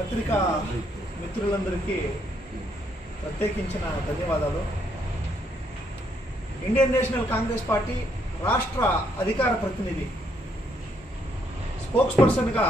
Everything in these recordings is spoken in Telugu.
పత్రికా మిత్రులందరికీ ప్రత్యేకించిన ధన్యవాదాలు. ఇండియన్ నేషనల్ కాంగ్రెస్ పార్టీ రాష్ట్ర అధికార ప్రతినిధి స్పోక్స్ పర్సన్గా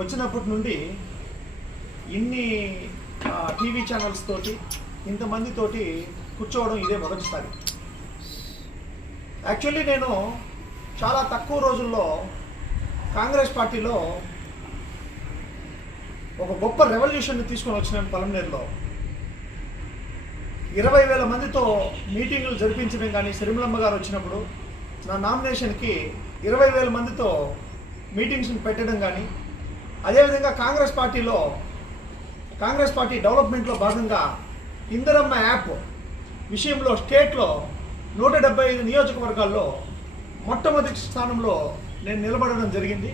వచ్చినప్పటి నుండి ఇన్ని టీవీ ఛానల్స్ తోటి ఇంతమందితోటి కూర్చోవడం ఇదే మొదటిసారి. యాక్చువల్లీ నేను చాలా తక్కువ రోజుల్లో కాంగ్రెస్ పార్టీలో ఒక గొప్ప రెవల్యూషన్ని తీసుకొని వచ్చినాను పలమనేరులో ఇరవై వేల మందితో మీటింగులు జరిపించడం కానీ సిరిమలమ్మ గారు వచ్చినప్పుడు నా నామినేషన్కి ఇరవై వేల మందితో మీటింగ్స్ని పెట్టడం కానీ అదేవిధంగా కాంగ్రెస్ పార్టీలో కాంగ్రెస్ పార్టీ డెవలప్మెంట్లో భాగంగా ఇందరమ్మ యాప్ విషయంలో స్టేట్లో నూట డెబ్బై ఐదు నియోజకవర్గాల్లో మొట్టమొదటి స్థానంలో నేను నిలబడడం జరిగింది.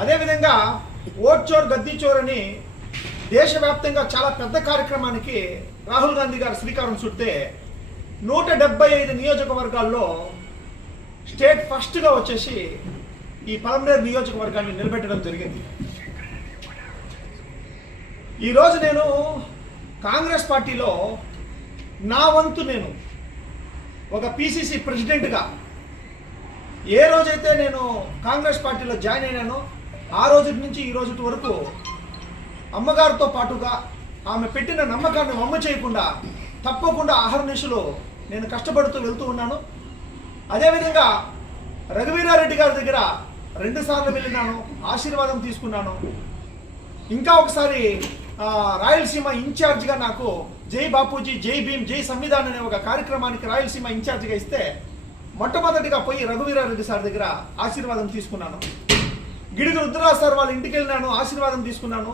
అదేవిధంగా ఓట్ చోర్ గద్దీ చోర్ అని దేశవ్యాప్తంగా చాలా పెద్ద కార్యక్రమానికి రాహుల్ గాంధీ గారు శ్రీకారం చుడితే నూట డెబ్బై ఐదు నియోజకవర్గాల్లో స్టేట్ ఫస్ట్గా వచ్చేసి ఈ పలంనేరు నియోజకవర్గాన్ని నిలబెట్టడం జరిగింది. ఈరోజు నేను కాంగ్రెస్ పార్టీలో నా వంతు నేను ఒక పిసిసి ప్రెసిడెంట్గా ఏ రోజైతే నేను కాంగ్రెస్ పార్టీలో జాయిన్ అయినానో ఆ రోజు నుంచి ఈ రోజు వరకు అమ్మగారితో పాటుగా ఆమె పెట్టిన నమ్మకాన్ని అమ్మ చేయకుండా తప్పకుండా ఆహర్నిశలు నేను కష్టపడుతూ వెళ్తూ ఉన్నాను. అదేవిధంగా రఘువీరారెడ్డి గారి దగ్గర రెండుసార్లు వెళ్ళినాను ఆశీర్వాదం తీసుకున్నాను. ఇంకా ఒకసారి రాయలసీమ ఇన్ఛార్జ్గా నాకు జై బాపూజీ జై భీమ్ జై సంవిధాన్ అనే ఒక కార్యక్రమానికి రాయలసీమ ఇన్ఛార్జ్గా ఇస్తే మొట్టమొదటిగా పోయి రఘువీరారెడ్డి సార్ దగ్గర ఆశీర్వాదం తీసుకున్నాను. గిడుగు రుద్రరాజ్ సార్ వాళ్ళ ఇంటికి వెళ్ళినాను ఆశీర్వాదం తీసుకున్నాను.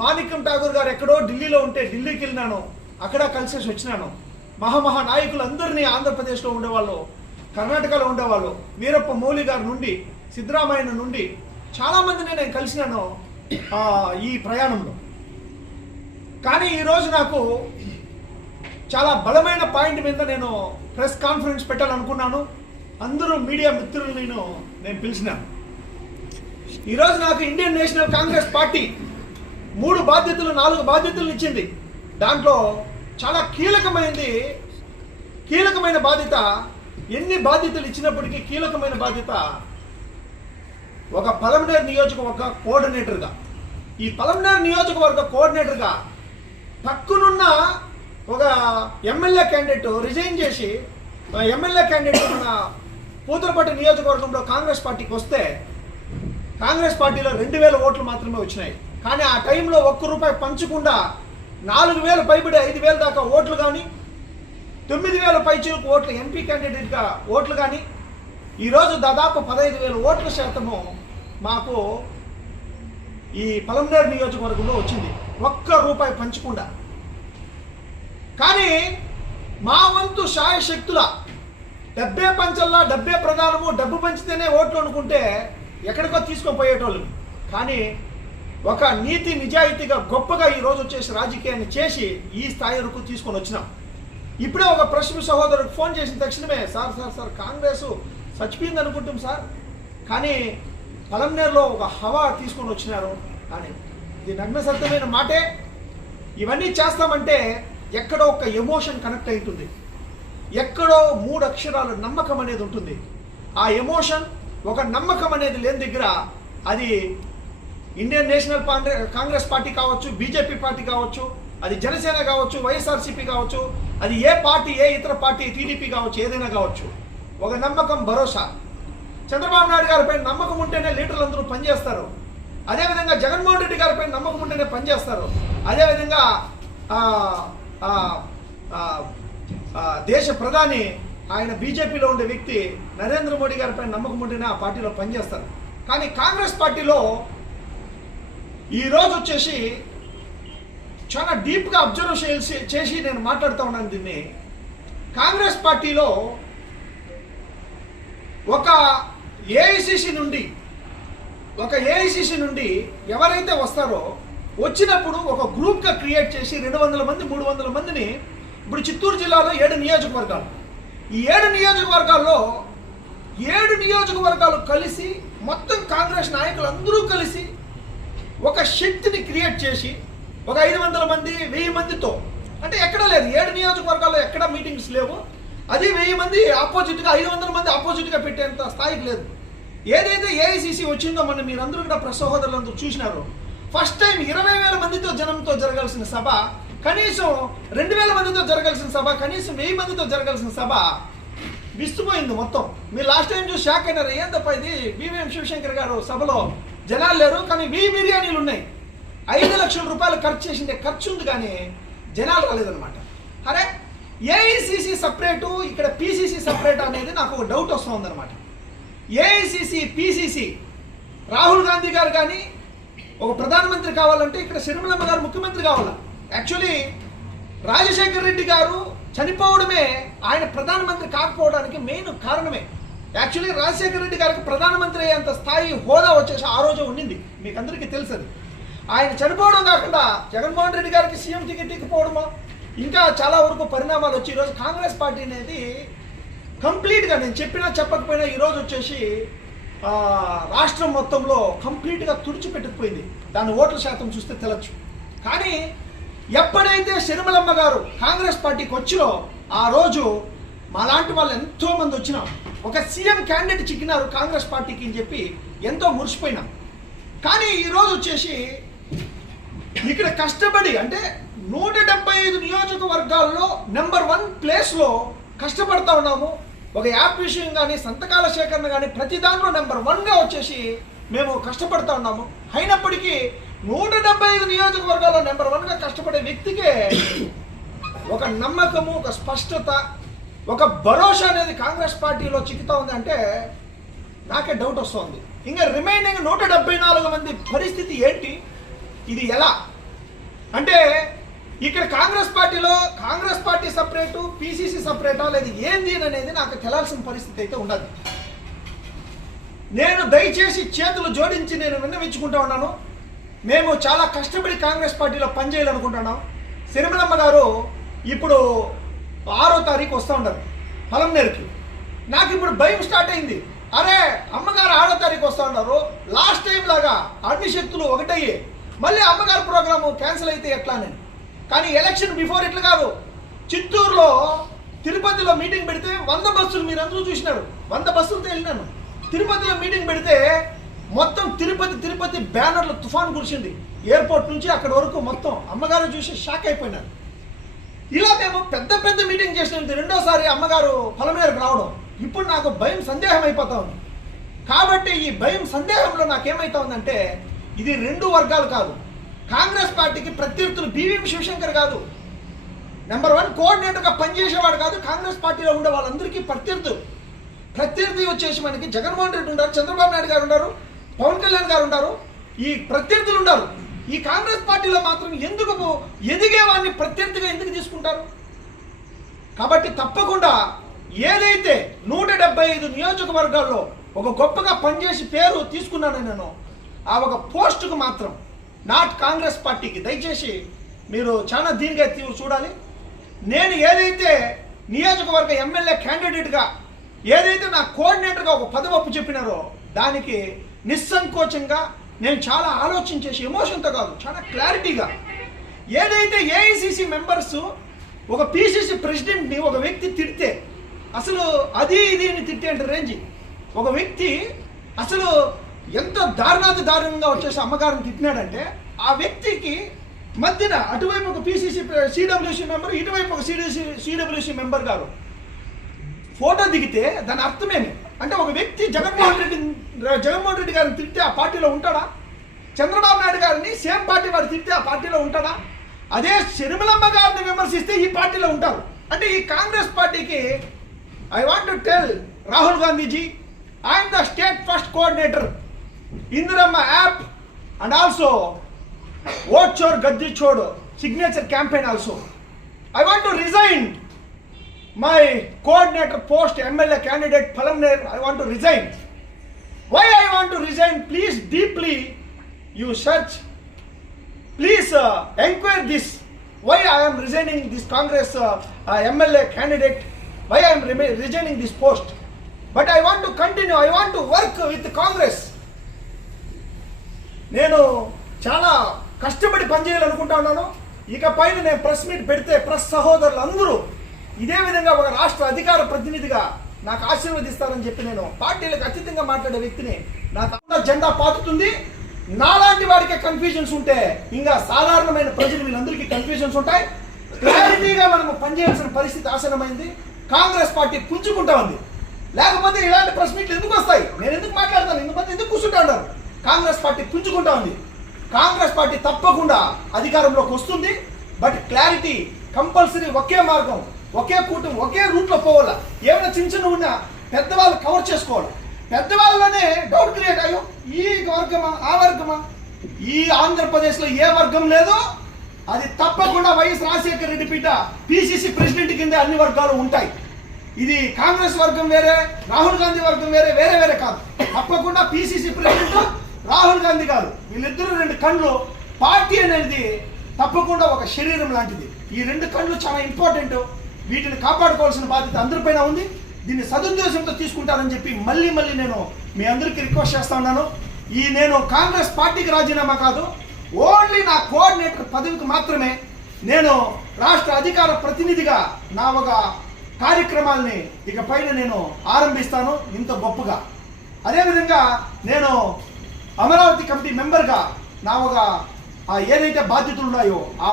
మాణిక్యం ఠాగూర్ గారు ఎక్కడో ఢిల్లీలో ఉంటే ఢిల్లీకి వెళ్ళినాను. అక్కడ కలిసేసి వచ్చినాను. మహామహా నాయకులందరినీ ఆంధ్రప్రదేశ్లో ఉండేవాళ్ళు కర్ణాటకలో ఉండేవాళ్ళు. వీరప్ప మౌలి గారి నుండి సిద్ధరామయ్య నుండి చాలామందిని నేను కలిసినాను ఈ ప్రయాణంలో. కానీ ఈరోజు నాకు చాలా బలమైన పాయింట్ మీద నేను ప్రెస్ కాన్ఫరెన్స్ పెట్టాలనుకున్నాను. అందరూ మీడియా మిత్రులు నేను నేను పిలిచినాను. ఈరోజు నాకు ఇండియన్ నేషనల్ కాంగ్రెస్ పార్టీ మూడు బాధ్యతలు నాలుగు బాధ్యతలు ఇచ్చింది. దాంట్లో చాలా కీలకమైనది కీలకమైన బాధ్యత ఎన్ని బాధ్యతలు ఇచ్చినప్పటికీ కీలకమైన బాధ్యత ఒక పలమనేరు నియోజకవర్గ కోఆర్డినేటర్గా ఈ పలమనేరు నియోజకవర్గ కోఆర్డినేటర్గా పక్కనున్న ఒక ఎమ్మెల్యే క్యాండిడేట్ రిజైన్ చేసి ఆ ఎమ్మెల్యే క్యాండిడేట్ ఉన్న పూతలపట్టు నియోజకవర్గంలో కాంగ్రెస్ పార్టీకి వస్తే కాంగ్రెస్ పార్టీలో రెండు వేల ఓట్లు మాత్రమే వచ్చినాయి. కానీ ఆ టైంలో ఒక్క రూపాయి పంచకుండా నాలుగు వేలు పైబడి ఐదు వేల దాకా ఓట్లు కానీ తొమ్మిది వేల పైచులకు ఓట్లు ఎంపీ క్యాండిడేట్గా ఓట్లు కానీ ఈరోజు దాదాపు పదహైదు వేల ఓట్ల శాతము మాకు ఈ పలంనేరు నియోజకవర్గంలో వచ్చింది. ఒక్క రూపాయి పంచకుండా. కానీ మా వంతు శాయశక్తుల డబ్బే పంచల్లా డబ్బే ప్రధానము డబ్బు పంచితేనే ఓట్లు అనుకుంటే ఎక్కడికో తీసుకొని పోయేటోళ్ళు. కానీ ఒక నీతి నిజాయితీగా గొప్పగా ఈ రోజు వచ్చేసి రాజకీయాన్ని చేసి ఈ స్థాయి వరకు తీసుకొని వచ్చినాం. ఇప్పుడే ఒక ప్రశ్న సహోదరుడు ఫోన్ చేసిన తక్షణమే సార్ సార్ సార్ కాంగ్రెస్ చచ్చిపోయింది అనుకుంటాం సార్ కానీ పలంనేరులో ఒక హవా తీసుకొని వచ్చినారు అని. ఇది నగ్న సత్యమైన మాటే. ఇవన్నీ చేస్తామంటే ఎక్కడో ఒక ఎమోషన్ కనెక్ట్ అవుతుంది ఎక్కడో మూడు అక్షరాలు నమ్మకం అనేది ఉంటుంది. ఆ ఎమోషన్ ఒక నమ్మకం అనేది లేని దగ్గర అది ఇండియన్ నేషనల్ కాంగ్రెస్ పార్టీ కావచ్చు బీజేపీ పార్టీ కావచ్చు అది జనసేన కావచ్చు వైఎస్ఆర్సీపీ కావచ్చు అది ఏ పార్టీ ఏ ఇతర పార్టీ టీడీపీ కావచ్చు ఏదైనా కావచ్చు ఒక నమ్మకం భరోసా. చంద్రబాబు నాయుడు గారిపై నమ్మకం ఉంటేనే లీడర్లు అందరూ పనిచేస్తారు. అదేవిధంగా జగన్మోహన్ రెడ్డి గారిపై నమ్మకం ఉంటేనే పనిచేస్తారు. అదేవిధంగా దేశ ప్రధాని ఆయన బీజేపీలో ఉండే వ్యక్తి నరేంద్ర మోడీ గారిపై నమ్మకం ఉంటేనే ఆ పార్టీలో పనిచేస్తారు. కానీ కాంగ్రెస్ పార్టీలో ఈ రోజు వచ్చేసి చాలా డీప్గా అబ్జర్వ్ చేసి చేసి నేను మాట్లాడుతూ ఉన్నాను దీన్ని. కాంగ్రెస్ పార్టీలో ఒక ఏఐసిసి నుండి ఒక ఏఐసిసి నుండి ఎవరైతే వస్తారో వచ్చినప్పుడు ఒక గ్రూప్గా క్రియేట్ చేసి రెండు వందల మంది మూడు వందల మందిని ఇప్పుడు చిత్తూరు జిల్లాలో ఏడు నియోజకవర్గాలు. ఈ ఏడు నియోజకవర్గాల్లో ఏడు నియోజకవర్గాలు కలిసి మొత్తం కాంగ్రెస్ నాయకులు అందరూ కలిసి ఒక శక్తిని క్రియేట్ చేసి ఒక ఐదు వందల మంది వెయ్యి మందితో అంటే ఎక్కడ లేదు ఏడు నియోజకవర్గాల్లో ఎక్కడ మీటింగ్స్ లేవు. అది వెయ్యి మంది ఆపోజిట్గా ఐదు వందల మంది ఆపోజిట్గా పెట్టేంత స్థాయికి లేదు. ఏదైతే ఏఐసిసి వచ్చిందో మన మీరందరూ కూడా ప్రసహోదరులందరూ చూసినారు. ఫస్ట్ టైం ఇరవై వేల మందితో జనంతో జరగాల్సిన సభ కనీసం రెండు వేల మందితో జరగాల్సిన సభ కనీసం వెయ్యి మందితో జరగాల్సిన సభ విస్తుపోయింది మొత్తం. మీరు లాస్ట్ టైం చూసి షాక్ అయినారు? ఏం తప్ప ఇది? బీవీఎం శివశంకర్ గారు సభలో జనాలు లేరు కానీ వెయ్యి బిర్యానీలు ఉన్నాయి. ఐదు లక్షల రూపాయలు ఖర్చు చేసిండే ఖర్చు ఉంది కానీ జనాలు రాలేదన్నమాట. అరే ఏఐసిసి సపరేటు ఇక్కడ పీసీసీ సపరేట్ అనేది నాకు ఒక డౌట్ వస్తూ ఉందన్నమాట. ఏఐసిసి పీసీసీ రాహుల్ గాంధీ గారు కానీ ఒక ప్రధానమంత్రి కావాలంటే ఇక్కడ శర్మిలమ్మ గారు ముఖ్యమంత్రి కావాలా? యాక్చువల్లీ రాజశేఖర్ రెడ్డి గారు చనిపోవడమే ఆయన ప్రధానమంత్రి కాకపోవడానికి మెయిన్ కారణమే. యాక్చువల్లీ రాజశేఖర రెడ్డి గారికి ప్రధానమంత్రి అయ్యేంత స్థాయి హోదా వచ్చేసి ఆ రోజు ఉండింది. మీకు అందరికీ తెలుసు ఆయన చనిపోవడం కాకుండా జగన్మోహన్ రెడ్డి గారికి సీఎం టికెట్ ఇకపోవడమో? ఇంకా చాలా వరకు పరిణామాలు వచ్చి ఈరోజు కాంగ్రెస్ పార్టీ అనేది కంప్లీట్గా నేను చెప్పినా చెప్పకపోయినా ఈరోజు వచ్చేసి రాష్ట్రం మొత్తంలో కంప్లీట్గా తుడిచిపెట్టుకుపోయింది. దాని ఓట్ల శాతం చూస్తే తెలచ్చు. కానీ ఎప్పుడైతే శర్మలమ్మ గారు కాంగ్రెస్ పార్టీకి వచ్చినో ఆ రోజు మాలాంటి వాళ్ళు ఎంతో మంది వచ్చినాం. ఒక సీఎం క్యాండిడేట్ చిక్కినారు కాంగ్రెస్ పార్టీకి అని చెప్పి ఎంతో మురిసిపోయినాం. కానీ ఈరోజు వచ్చేసి ఇక్కడ కష్టపడి అంటే నూట డెబ్బై ఐదు నియోజకవర్గాల్లో నెంబర్ వన్ ప్లేస్లో కష్టపడతా ఉన్నాము. ఒక యాప్ విషయం కానీ సంతకాల సేకరణ కానీ ప్రతి దాంట్లో నెంబర్ వన్గా వచ్చేసి మేము కష్టపడతా ఉన్నాము. అయినప్పటికీ నూట డెబ్బై ఐదు నియోజకవర్గాల్లో నెంబర్ వన్గా కష్టపడే వ్యక్తికే ఒక నమ్మకము ఒక స్పష్టత ఒక భరోసా అనేది కాంగ్రెస్ పార్టీలో చిక్కుతా ఉంది అంటే నాకే డౌట్ వస్తుంది. ఇంకా రిమైనింగ్ నూట డెబ్బై నాలుగు మంది పరిస్థితి ఏంటి? ఇది ఎలా? అంటే ఇక్కడ కాంగ్రెస్ పార్టీలో కాంగ్రెస్ పార్టీ సపరేటు పీసీసీ సపరేటా? లేదు ఏంది అనేది నాకు తెలాల్సిన పరిస్థితి అయితే ఉండదు. నేను దయచేసి చేతులు జోడించి నేను విన్నవించుకుంటా ఉన్నాను. మేము చాలా కష్టపడి కాంగ్రెస్ పార్టీలో పనిచేయాలనుకుంటున్నాం. సిరిమలమ్మ గారు ఇప్పుడు ఆరో తారీఖు వస్తూ ఉండరు పొలంనేరుకి నాకు ఇప్పుడు భయం స్టార్ట్ అయింది. అరే అమ్మగారు ఆరో తారీఖు వస్తూ ఉన్నారు. లాస్ట్ టైం లాగా అన్ని శక్తులు ఒకటయ్యి. మళ్ళీ అమ్మగారు ప్రోగ్రాము క్యాన్సిల్ అయితే ఎట్లా అని. కానీ ఎలక్షన్ బిఫోర్ ఎట్లా కాదు. చిత్తూరులో తిరుపతిలో మీటింగ్ పెడితే వంద బస్సులు మీరు అందరూ చూసినారు. వంద బస్సులతో వెళ్ళినాను. తిరుపతిలో మీటింగ్ పెడితే మొత్తం తిరుపతి తిరుపతి బ్యానర్లు తుఫాన్ కురిసింది. ఎయిర్పోర్ట్ నుంచి అక్కడ వరకు మొత్తం అమ్మగారు చూసి షాక్ అయిపోయినారు. ఇలా మేము పెద్ద పెద్ద మీటింగ్ చేసినది రెండోసారి అమ్మగారు పొలమేరకు రావడం. ఇప్పుడు నాకు భయం సందేహం అయిపోతా ఉంది కాబట్టి ఈ భయం సందేహంలో నాకేమైతా ఉందంటే ఇది రెండు వర్గాలు కాదు. కాంగ్రెస్ పార్టీకి ప్రత్యర్థులు బీవీఎం శివశంకర్ కాదు. నెంబర్ వన్ కోఆర్డినేటర్గా పనిచేసేవాడు కాదు. కాంగ్రెస్ పార్టీలో ఉండే వాళ్ళందరికీ ప్రత్యర్థులు. ప్రత్యర్థి వచ్చేసి మనకి జగన్మోహన్ రెడ్డి ఉన్నారు చంద్రబాబు నాయుడు గారు ఉన్నారు. పవన్ కళ్యాణ్ గారు ఉన్నారు ఈ ప్రత్యర్థులు ఉన్నారు ఈ కాంగ్రెస్ పార్టీలో మాత్రం ఎందుకు ఎదిగే వాడిని ప్రత్యర్థిగా ఎందుకు తీసుకుంటారు? కాబట్టి తప్పకుండా ఏదైతే నూట డెబ్బై ఐదు నియోజకవర్గాల్లో ఒక గొప్పగా పనిచేసి పేరు తీసుకున్నాను నేను ఆ ఒక పోస్టుకు మాత్రం నాట్ కాంగ్రెస్ పార్టీకి. దయచేసి మీరు చాలా దీనిగా చూడాలి. నేను ఏదైతే నియోజకవర్గ ఎమ్మెల్యే క్యాండిడేట్గా ఏదైతే నా కోఆర్డినేటర్గా ఒక పదవప్పు చెప్పినారో దానికి నిస్సంకోచంగా నేను చాలా ఆలోచించేసి ఎమోషన్తో కాదు చాలా క్లారిటీగా ఏదైతే ఏఐసిసి మెంబర్స్ ఒక పిసిసి ప్రెసిడెంట్ని ఒక వ్యక్తి తిడితే అసలు అది ఇది అని తిట్టే రేంజ్ ఒక వ్యక్తి అసలు ఎంత దారుణాతి దారుణంగా వచ్చేసి అమ్మగారిని తిట్టినాడంటే ఆ వ్యక్తికి మధ్యన అటువైపు ఒక పిసిసి సిడబ్ల్యూసి మెంబర్ ఇటువైపు ఒక సిడబ్ల్యూసి సిడబ్ల్యూసి మెంబర్ గారు ఫోటో దిగితే దాని అర్థమేమి? అంటే ఒక వ్యక్తి జగన్మోహన్ రెడ్డి జగన్మోహన్ రెడ్డి గారిని తిడితే ఆ పార్టీలో ఉంటాడా? చంద్రబాబు నాయుడు గారిని సేమ్ పార్టీ వారు తిడితే ఆ పార్టీలో ఉంటాడా? అదే శర్మిలమ్మ గారిని విమర్శిస్తే ఈ పార్టీలో ఉంటారు. అంటే ఈ కాంగ్రెస్ పార్టీకి I want to tell Rahul Gandhiji I'm the state first coordinator Indiramma app and also vote chor gaddi chhod signature campaign also I want to resign my coordinator post MLA candidate Palamner, I want to resign. Why I want to resign? Please deeply you search. Please uh, enquire this. Why I am resigning this Congress uh, uh, MLA candidate? Why I am rema- resigning this post? But I want to continue. I want to work with Congress. నేను చాలా కష్టపడి పనిచేయాలనుకుంటా ఉన్నాను ఇక పైన నేను ప్రెస్ మీట్ పెడితే ప్రెస్ సహోదరులు అందరూ ఇదే విధంగా ఒక రాష్ట్ర అధికార ప్రతినిధిగా నాకు ఆశీర్వదిస్తారని చెప్పి నేను పార్టీలకు అతీతంగా మాట్లాడే వ్యక్తిని నాకు అంతా జెండా పాతుతుంది. నాలాంటి వాడికి కన్ఫ్యూజన్స్ ఉంటే ఇంకా సాధారణమైన ప్రజలు వీళ్ళందరికీ కన్ఫ్యూజన్స్ ఉంటాయి. క్లారిటీగా మనము పనిచేయాల్సిన పరిస్థితి ఆసనమైంది కాంగ్రెస్ పార్టీ పుంజుకుంటా ఉంది. లేకపోతే ఇలాంటి ప్రశ్నలు ఎందుకు వస్తాయి? నేను ఎందుకు మాట్లాడతాను? ఎందుకంటే ఎందుకు కూర్చుంటా ఉన్నారు? కాంగ్రెస్ పార్టీ పుంజుకుంటా ఉంది. కాంగ్రెస్ పార్టీ తప్పకుండా అధికారంలోకి వస్తుంది. బట్ క్లారిటీ కంపల్సరీ ఒకే మార్గం. ఒకే కూటమి ఒకే రూట్లో పోవాలా? ఏమైనా చిన్న చిన్న ఉన్నా పెద్దవాళ్ళు కవర్ చేసుకోవాలి. పెద్దవాళ్ళలోనే డౌట్ క్రియేట్ అయ్యో ఈ వర్గమా ఆ వర్గమా? ఈ ఆంధ్రప్రదేశ్లో ఏ వర్గం లేదో అది తప్పకుండా వైఎస్ రాజశేఖర రెడ్డి పీట పిసిసి ప్రెసిడెంట్ కింద అన్ని వర్గాలు ఉంటాయి. ఇది కాంగ్రెస్ వర్గం వేరే రాహుల్ గాంధీ వర్గం వేరే వేరే వేరే కాదు. తప్పకుండా పిసిసి ప్రెసిడెంట్ రాహుల్ గాంధీ గారు. వీళ్ళిద్దరూ రెండు కళ్ళు పార్టీ అనేది తప్పకుండా ఒక శరీరం లాంటిది. ఈ రెండు కళ్ళు చాలా ఇంపార్టెంట్ వీటిని కాపాడుకోవాల్సిన బాధ్యత అందరిపైన ఉంది. దీన్ని సదుద్దేశంతో తీసుకుంటారని చెప్పి మళ్ళీ మళ్ళీ నేను మీ అందరికీ రిక్వెస్ట్ చేస్తా ఉన్నాను. ఈ నేను కాంగ్రెస్ పార్టీకి రాజీనామా కాదు ఓన్లీ నా కోఆర్డినేటర్ పదవికి మాత్రమే నేను రాష్ట్ర అధికార ప్రతినిధిగా నా ఒక కార్యక్రమాల్ని ఇక పైన నేను ఆరంభిస్తాను ఇంత గొప్పగా. అదేవిధంగా నేను అమరావతి కమిటీ మెంబర్గా నా ఒక ఏదైతే బాధ్యతలు ఉన్నాయో ఆ